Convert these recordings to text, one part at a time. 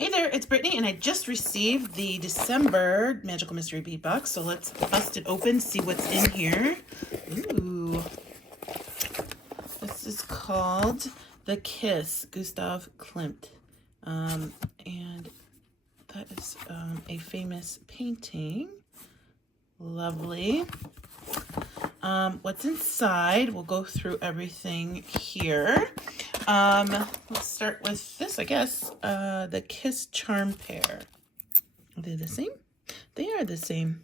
Hey there, it's Brittany, and I just received the December Magical Mystery Bead Box, so let's bust it open, see what's in here. Ooh. This is called The Kiss, Gustav Klimt. And that is a famous painting. Lovely. What's inside? We'll go through everything here. Let's start with this, I guess. The Kiss Charm Pair. Are they the same? They are the same.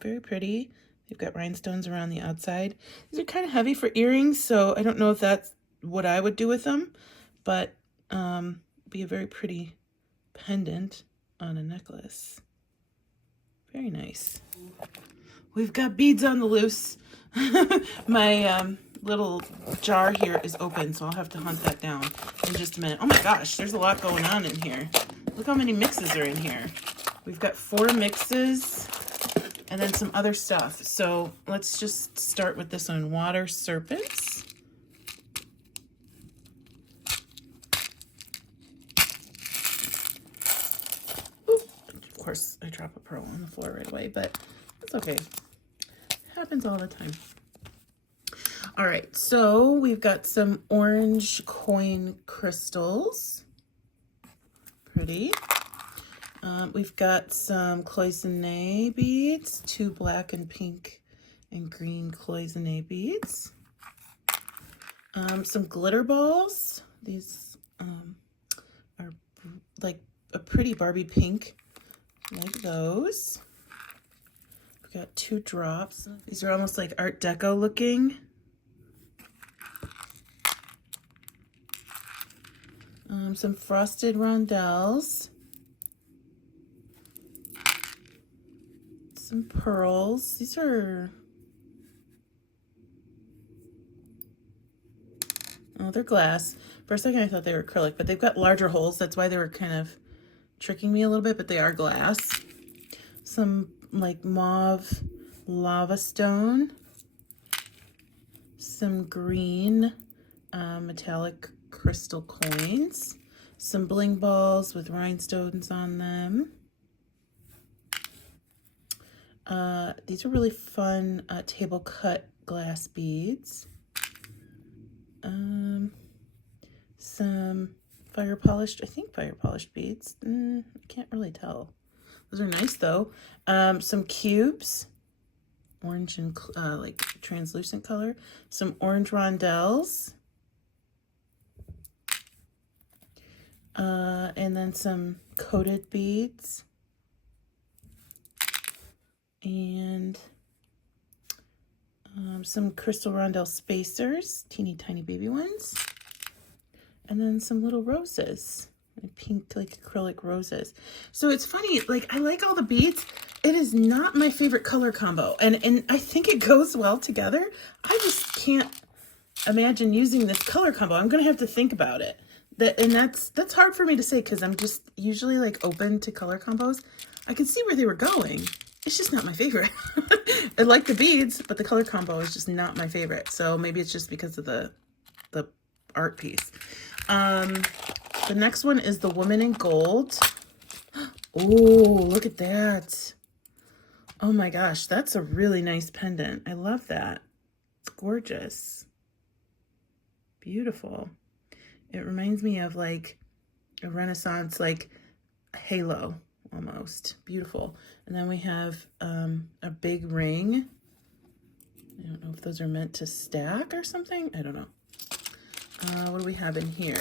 Very pretty. They've got rhinestones around the outside. These are kind of heavy for earrings, so I don't know if that's what I would do with them, but be a very pretty pendant on a necklace. Very nice. We've got beads on the loose. My little jar here is open, so I'll have to hunt that down in just a minute. Oh my gosh, there's a lot going on in here. Look how many mixes are in here. We've got 4 mixes and then some other stuff. So let's just start with this one, Water Serpents. Ooh, of course, I drop a pearl on the floor right away, but that's okay. Happens all the time. All right, so we've got some orange coin crystals. Pretty. We've got some cloisonne beads, 2 black and pink and green cloisonne beads. Some glitter balls. These are like a pretty Barbie pink, like those. We've got 2 drops. These are almost like Art Deco looking. Some frosted rondelles, some pearls. These are, oh, they're glass. For a second I thought they were acrylic, but they've got larger holes. That's why they were kind of tricking me a little bit, but they are glass. Some like mauve lava stone, some green metallic crystal coins, some bling balls with rhinestones on them. These are really fun table cut glass beads. Some fire polished, I think fire polished beads. I can't really tell. Those are nice though. Some cubes, orange and like translucent color. Some orange rondelles. And then some coated beads and some crystal rondelle spacers, teeny tiny baby ones, and then some little roses, pink like acrylic roses. So it's funny, like I like all the beads. It is not my favorite color combo, and I think it goes well together. I just can't imagine using this color combo. I'm gonna have to think about it. That's hard for me to say because I'm just usually like open to color combos. I can see where they were going. It's just not my favorite. I like the beads, but the color combo is just not my favorite. So maybe it's just because of the art piece. The next one is the Woman in Gold. Oh, look at that. Oh my gosh, that's a really nice pendant. I love that. It's gorgeous. Beautiful. It reminds me of like a Renaissance, like halo almost. Beautiful. And then we have a big ring. I don't know if those are meant to stack or something. I don't know. What do we have in here?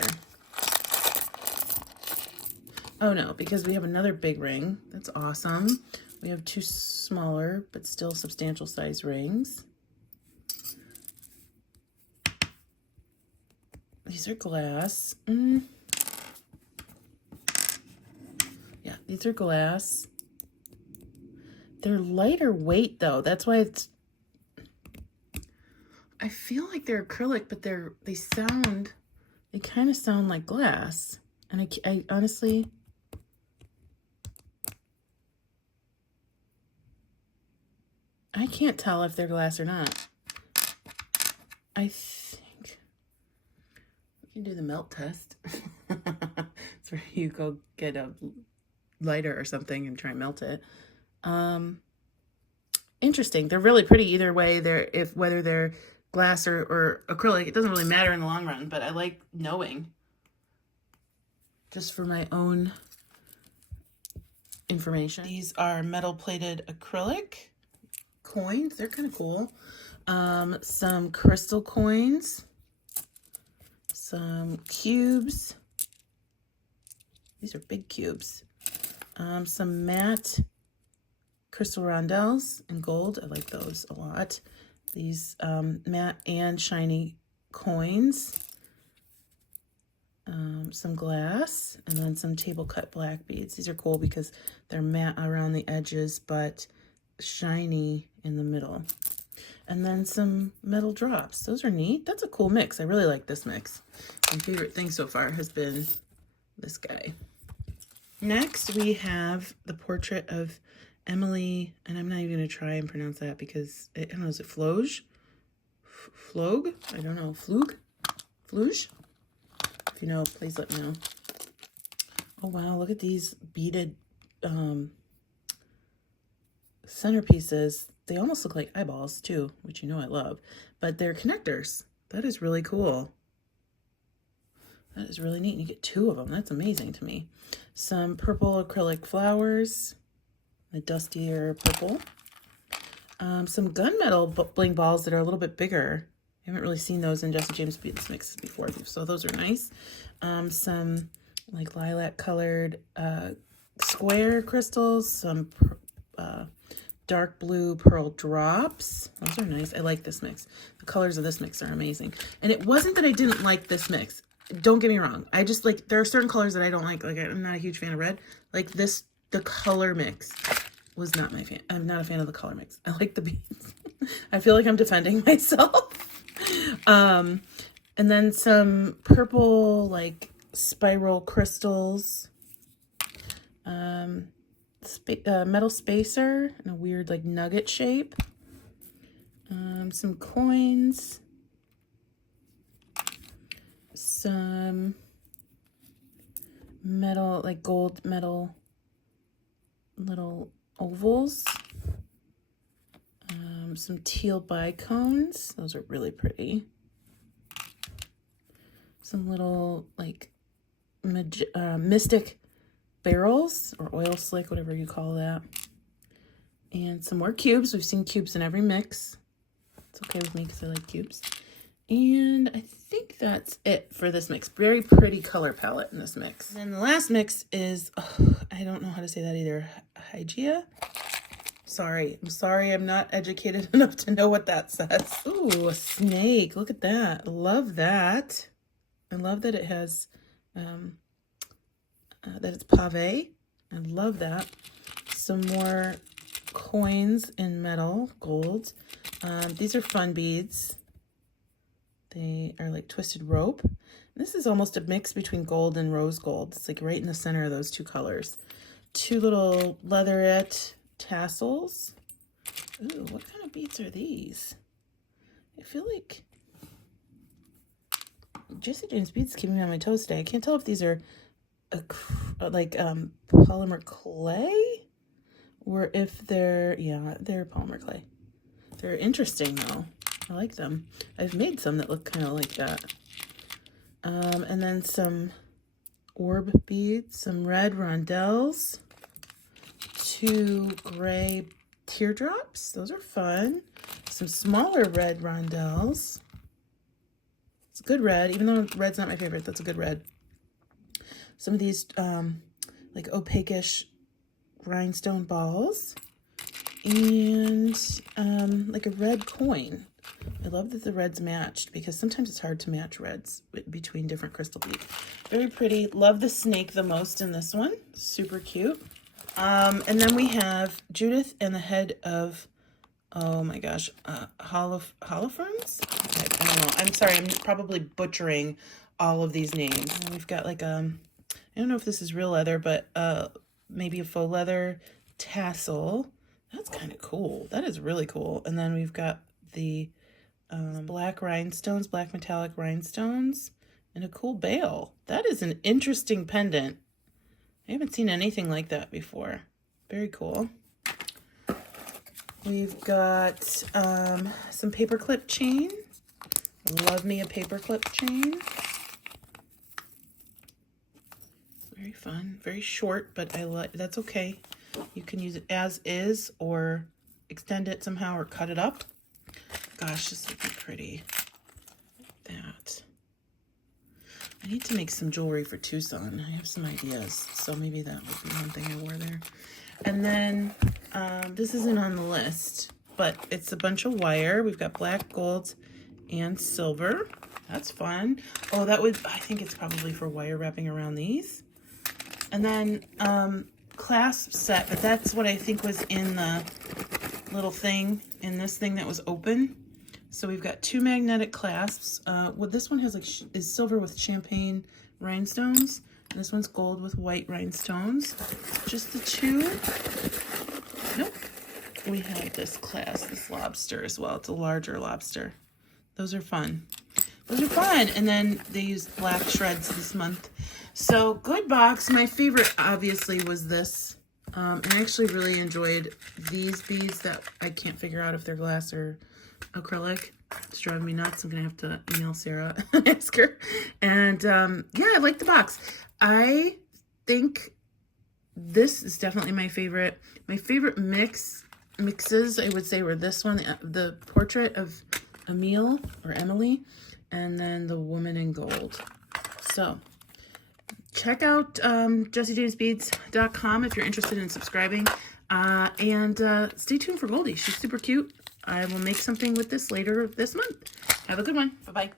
Oh no, because we have another big ring. That's awesome. We have 2 smaller but still substantial size rings. These are glass. Yeah, these are glass. They're lighter weight though. That's why it's, I feel like they're acrylic, but they kind of sound like glass. And I honestly, I can't tell if they're glass or not. I think we can do the melt test. It's where you go get a lighter or something and try and melt it. Interesting. They're really pretty either way. Whether they're glass or acrylic, it doesn't really matter in the long run, but I like knowing just for my own information. These are metal plated acrylic coins. They're kind of cool. Some crystal coins, some cubes. These are big cubes. Some matte crystal rondelles in gold. I like those a lot. These matte and shiny coins. Some glass, and then some table cut black beads. These are cool because they're matte around the edges but shiny in the middle. And then some metal drops. Those are neat. That's a cool mix. I really like this mix. My favorite thing so far has been this guy. Next, we have the portrait of Emily, and I'm not even going to try and pronounce that because, I don't know, is it Floge? Flog? I don't know. Flug? Fluge? If you know, please let me know. Oh, wow. Look at these beaded centerpieces. They almost look like eyeballs, too, which you know I love. But they're connectors. That is really cool. That is really neat. And you get 2 of them. That's amazing to me. Some purple acrylic flowers. The dustier purple. Some gunmetal bling balls that are a little bit bigger. I haven't really seen those in Jesse James Beads mixes before, so those are nice. Some like lilac colored square crystals, some dark blue pearl drops. Those are nice. I like this mix. The colors of this mix are amazing. And it wasn't that I didn't like this mix. Don't get me wrong. I just like, there are certain colors that I don't like. Like, I'm not a huge fan of red. Like this, the color mix was not my fan. I'm not a fan of the color mix. I like the beads. I feel like I'm defending myself. And then some purple, like, spiral crystals. Metal spacer in a weird, like, nugget shape. Some coins. Some metal, like, gold metal little ovals. Some teal bicones. Those are really pretty. Some little like mystic barrels or oil slick, whatever you call that. And some more cubes. We've seen cubes in every mix. It's okay with me because I like cubes. And I think that's it for this mix. Very pretty color palette in this mix. And then the last mix is, I don't know how to say that either. Hygeia? Sorry. I'm sorry. I'm not educated enough to know what that says. Ooh, a snake. Look at that. Love that. I love that it has, that it's pave. I love that. Some more coins in metal, gold. These are fun beads. They are like twisted rope. This is almost a mix between gold and rose gold. It's like right in the center of those 2 colors. 2 little leatherette tassels. Ooh, what kind of beads are these? I feel like Jesse James Beads keeping me on my toes today. I can't tell if these are polymer clay or if they're, yeah, they're polymer clay. They're interesting though. I like them. I've made some that look kind of like that. And then some orb beads, some red rondelles, 2 gray teardrops. Those are fun. Some smaller red rondelles. It's a good red, even though red's not my favorite. That's a good red. Some of these like opaque-ish rhinestone balls. And like a red coin. I love that the red's matched because sometimes it's hard to match reds between different crystal beads. Very pretty. Love the snake the most in this one. Super cute. And then we have Judith and the head of, oh my gosh, Holofernes? I don't know. I'm sorry. I'm probably butchering all of these names. And we've got like, I don't know if this is real leather, but maybe a faux leather tassel. That's kind of cool. That is really cool. And then we've got the black rhinestones, black metallic rhinestones and a cool bail. That is an interesting pendant. I haven't seen anything like that before. Very cool. We've got some paperclip chain. Love me a paperclip chain. Very fun, very short, but I like, that's okay. You can use it as is or extend it somehow or cut it up. Gosh, this would be pretty. That. I need to make some jewelry for Tucson. I have some ideas, so maybe that would be one thing I wore there. And then this isn't on the list, but it's a bunch of wire. We've got black, gold, and silver. That's fun. Oh, that would, I think it's probably for wire wrapping around these. And then clasp set, but that's what I think was in the little thing, in this thing that was open. So we've got 2 magnetic clasps. Well, this one has like is silver with champagne rhinestones. And this one's gold with white rhinestones. Just the 2. Nope. We have this clasp, this lobster as well. It's a larger lobster. Those are fun. Those are fun. And then they used black shreds this month. So good box. My favorite obviously was this. And I actually really enjoyed these beads that I can't figure out if they're glass or acrylic. It's driving me nuts. I'm gonna have to email Sarah and ask her. And yeah, I like the box. I think this is definitely my favorite. My favorite mixes I would say were this one, the portrait of Emile or Emily, and then the woman in gold. So check out JessieJamesBeads.com if you're interested in subscribing. And stay tuned for Goldie. She's super cute. I will make something with this later this month. Have a good one. Bye-bye.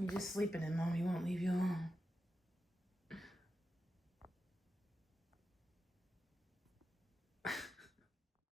You're just sleeping and Mommy won't leave you alone.